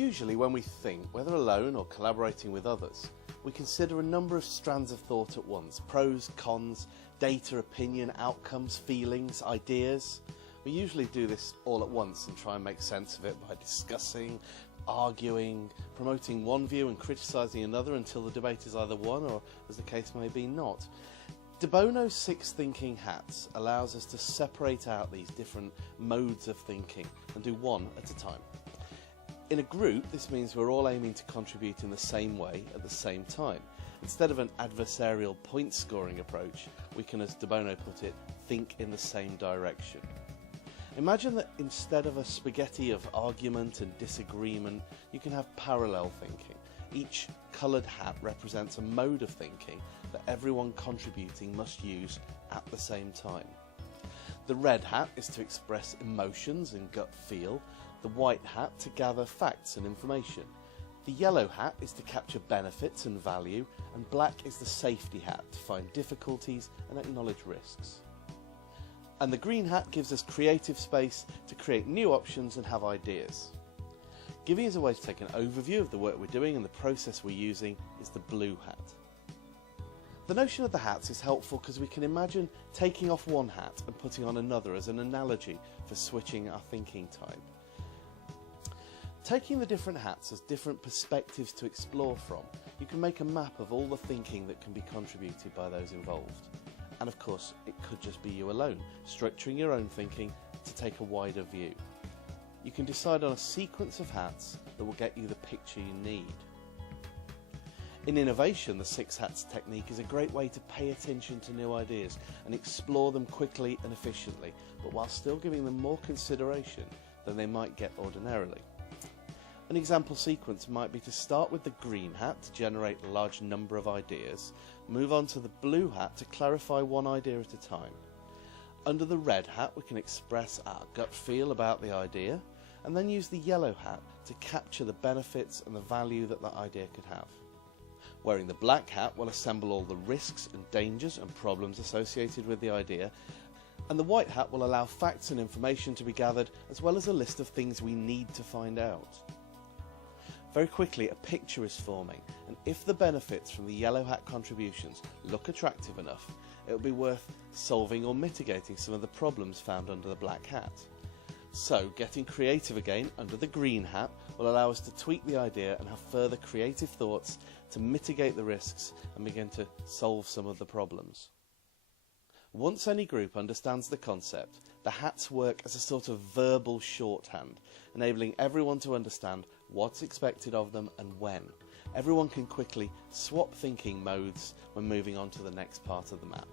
Usually when we think, whether alone or collaborating with others, we consider a number of strands of thought at once: pros, cons, data, opinion, outcomes, feelings, ideas. We usually do this all at once and try and make sense of it by discussing, arguing, promoting one view and criticising another until the debate is either won or, as the case may be, not. De Bono's 6 thinking hats allows us to separate out these different modes of thinking and do one at a time. In a group, this means we're all aiming to contribute in the same way at the same time. Instead of an adversarial point-scoring approach, we can, as De Bono put it, think in the same direction. Imagine that instead of a spaghetti of argument and disagreement, you can have parallel thinking. Each coloured hat represents a mode of thinking that everyone contributing must use at the same time. The red hat is to express emotions and gut feel, the white hat to gather facts and information. The yellow hat is to capture benefits and value, and black is the safety hat to find difficulties and acknowledge risks. And the green hat gives us creative space to create new options and have ideas. Giving us a way to take an overview of the work we're doing and the process we're using is the blue hat. The notion of the hats is helpful because we can imagine taking off one hat and putting on another as an analogy for switching our thinking type. Taking the different hats as different perspectives to explore from, you can make a map of all the thinking that can be contributed by those involved. And of course, it could just be you alone, structuring your own thinking to take a wider view. You can decide on a sequence of hats that will get you the picture you need. In innovation, the 6 hats technique is a great way to pay attention to new ideas and explore them quickly and efficiently, but while still giving them more consideration than they might get ordinarily. An example sequence might be to start with the green hat to generate a large number of ideas, move on to the blue hat to clarify one idea at a time. Under the red hat we can express our gut feel about the idea, and then use the yellow hat to capture the benefits and the value that the idea could have. Wearing the black hat will assemble all the risks and dangers and problems associated with the idea, and the white hat will allow facts and information to be gathered, as well as a list of things we need to find out. Very quickly a picture is forming, and if the benefits from the yellow hat contributions look attractive enough, it will be worth solving or mitigating some of the problems found under the black hat. So getting creative again under the green hat will allow us to tweak the idea and have further creative thoughts to mitigate the risks and begin to solve some of the problems. Once any group understands the concept, the hats work as a sort of verbal shorthand, enabling everyone to understand what's expected of them and when. Everyone can quickly swap thinking modes when moving on to the next part of the map.